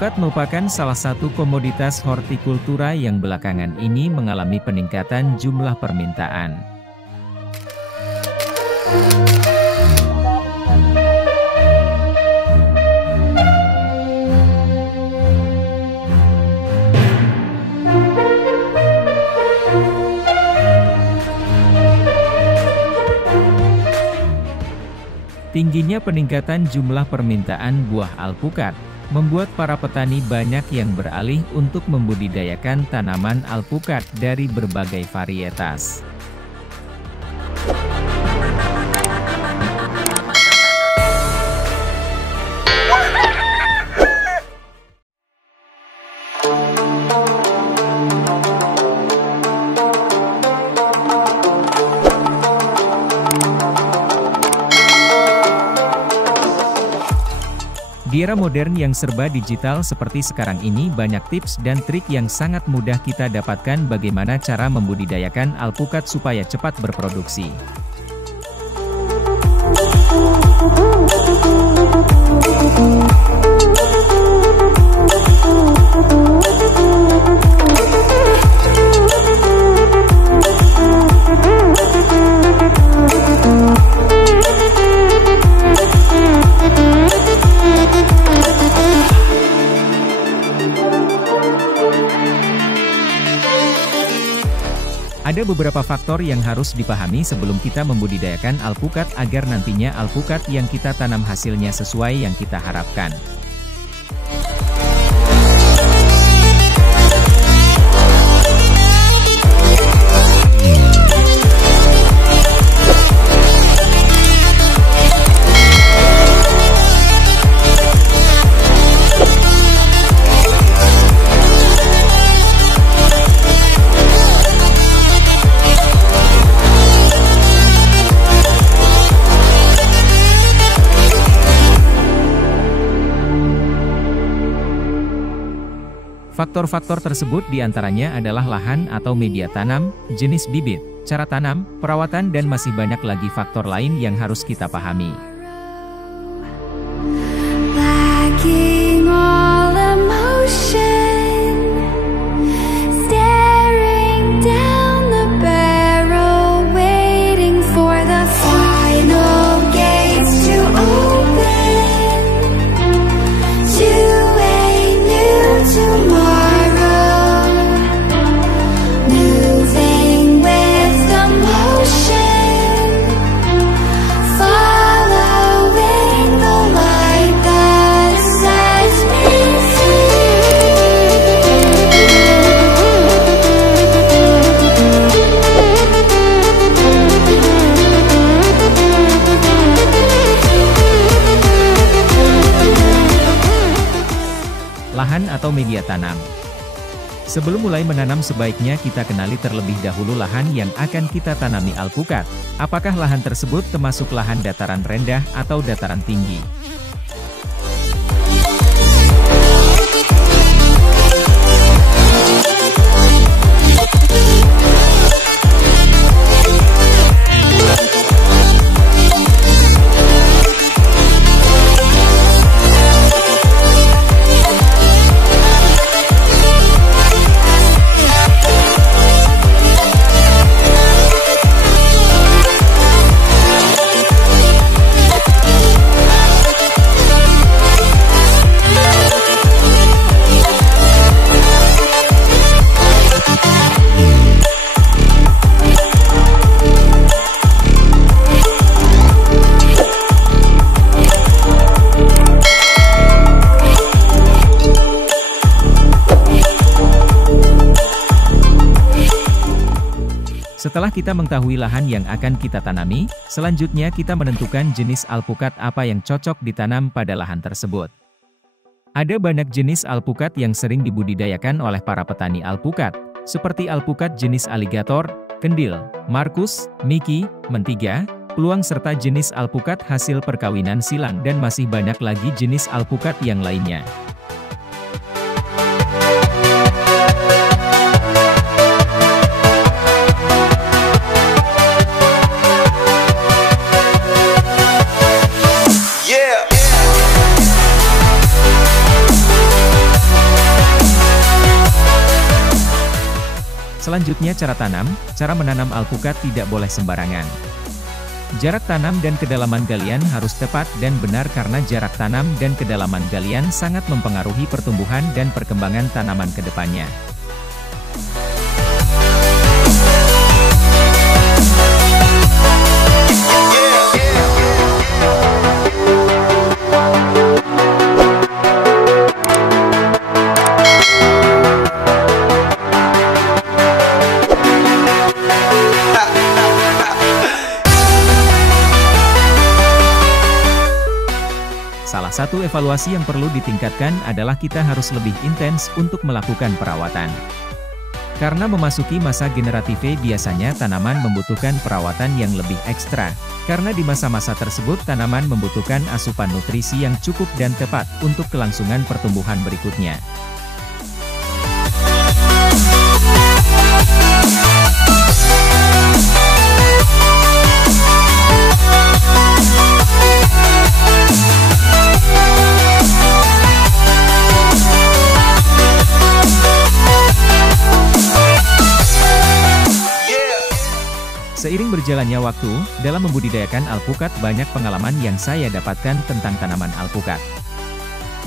Alpukat merupakan salah satu komoditas hortikultura yang belakangan ini mengalami peningkatan jumlah permintaan. Tingginya peningkatan jumlah permintaan buah alpukat membuat para petani banyak yang beralih untuk membudidayakan tanaman alpukat dari berbagai varietas. Di era modern yang serba digital seperti sekarang ini, banyak tips dan trik yang sangat mudah kita dapatkan bagaimana cara membudidayakan alpukat supaya cepat berproduksi. Ada beberapa faktor yang harus dipahami sebelum kita membudidayakan alpukat agar nantinya alpukat yang kita tanam hasilnya sesuai yang kita harapkan. Faktor-faktor tersebut diantaranya adalah lahan atau media tanam, jenis bibit, cara tanam, perawatan dan masih banyak lagi faktor lain yang harus kita pahami. Lahan atau media tanam. Sebelum mulai menanam sebaiknya kita kenali terlebih dahulu lahan yang akan kita tanami alpukat. Apakah lahan tersebut termasuk lahan dataran rendah atau dataran tinggi? Setelah kita mengetahui lahan yang akan kita tanami, selanjutnya kita menentukan jenis alpukat apa yang cocok ditanam pada lahan tersebut. Ada banyak jenis alpukat yang sering dibudidayakan oleh para petani alpukat, seperti alpukat jenis aligator, kendil, markus, miki, mentiga, peluang serta jenis alpukat hasil perkawinan silang dan masih banyak lagi jenis alpukat yang lainnya. Selanjutnya cara tanam. Cara menanam alpukat tidak boleh sembarangan. Jarak tanam dan kedalaman galian harus tepat dan benar karena jarak tanam dan kedalaman galian sangat mempengaruhi pertumbuhan dan perkembangan tanaman ke depannya. Salah satu evaluasi yang perlu ditingkatkan adalah kita harus lebih intens untuk melakukan perawatan. Karena memasuki masa generatif biasanya tanaman membutuhkan perawatan yang lebih ekstra. Karena di masa-masa tersebut tanaman membutuhkan asupan nutrisi yang cukup dan tepat untuk kelangsungan pertumbuhan berikutnya. Seiring berjalannya waktu, dalam membudidayakan alpukat banyak pengalaman yang saya dapatkan tentang tanaman alpukat.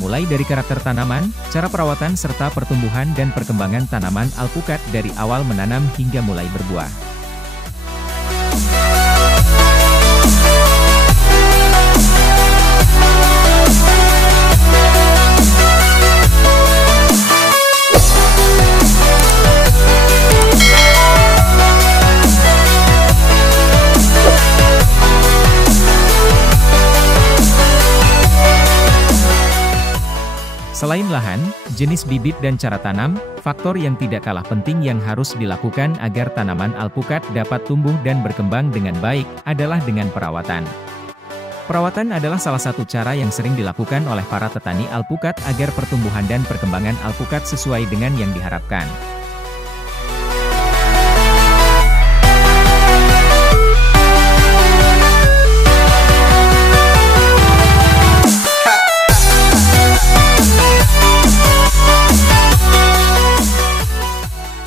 Mulai dari karakter tanaman, cara perawatan serta pertumbuhan dan perkembangan tanaman alpukat dari awal menanam hingga mulai berbuah. Selain lahan, jenis bibit dan cara tanam, faktor yang tidak kalah penting yang harus dilakukan agar tanaman alpukat dapat tumbuh dan berkembang dengan baik, adalah dengan perawatan. Perawatan adalah salah satu cara yang sering dilakukan oleh para petani alpukat agar pertumbuhan dan perkembangan alpukat sesuai dengan yang diharapkan.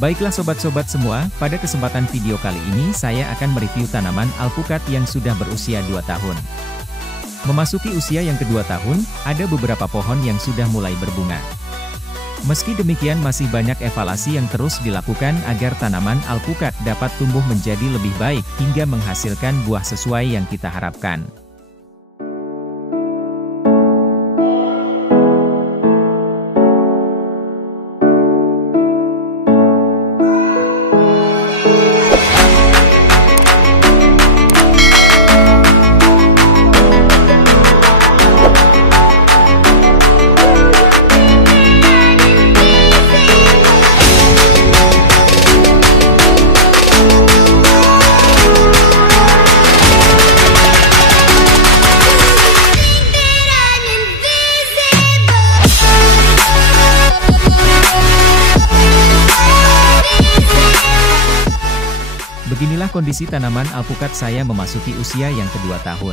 Baiklah sobat-sobat semua, pada kesempatan video kali ini saya akan mereview tanaman alpukat yang sudah berusia 2 tahun. Memasuki usia yang kedua tahun, ada beberapa pohon yang sudah mulai berbunga. Meski demikian masih banyak evaluasi yang terus dilakukan agar tanaman alpukat dapat tumbuh menjadi lebih baik hingga menghasilkan buah sesuai yang kita harapkan. Beginilah kondisi tanaman alpukat saya memasuki usia yang kedua tahun.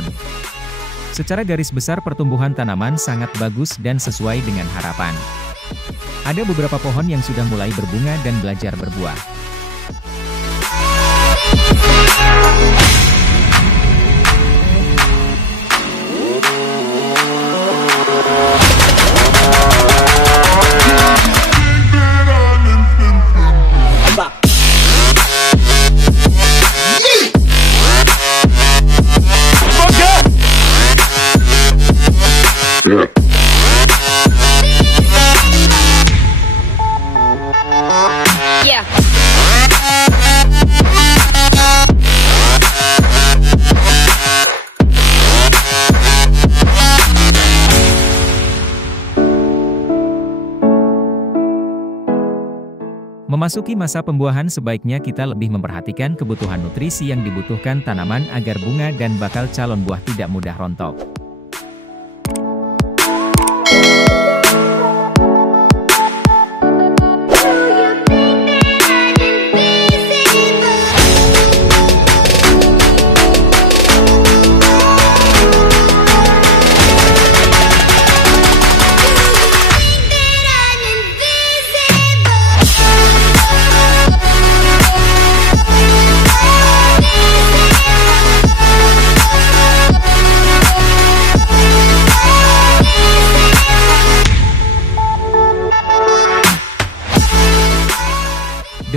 Secara garis besar pertumbuhan tanaman sangat bagus dan sesuai dengan harapan. Ada beberapa pohon yang sudah mulai berbunga dan belajar berbuah. Memasuki masa pembuahan sebaiknya kita lebih memperhatikan kebutuhan nutrisi yang dibutuhkan tanaman agar bunga dan bakal calon buah tidak mudah rontok.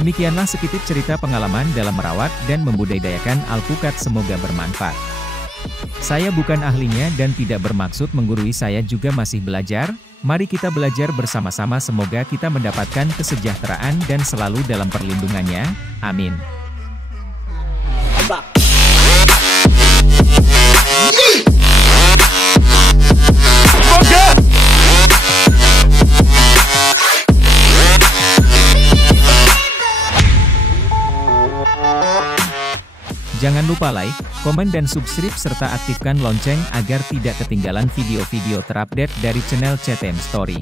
Demikianlah sekitar cerita pengalaman dalam merawat dan membudidayakan alpukat, semoga bermanfaat. Saya bukan ahlinya dan tidak bermaksud menggurui, saya juga masih belajar. Mari kita belajar bersama-sama, semoga kita mendapatkan kesejahteraan dan selalu dalam perlindungannya. Amin. Jangan lupa like, komen dan subscribe serta aktifkan lonceng agar tidak ketinggalan video-video terupdate dari channel CTM Story.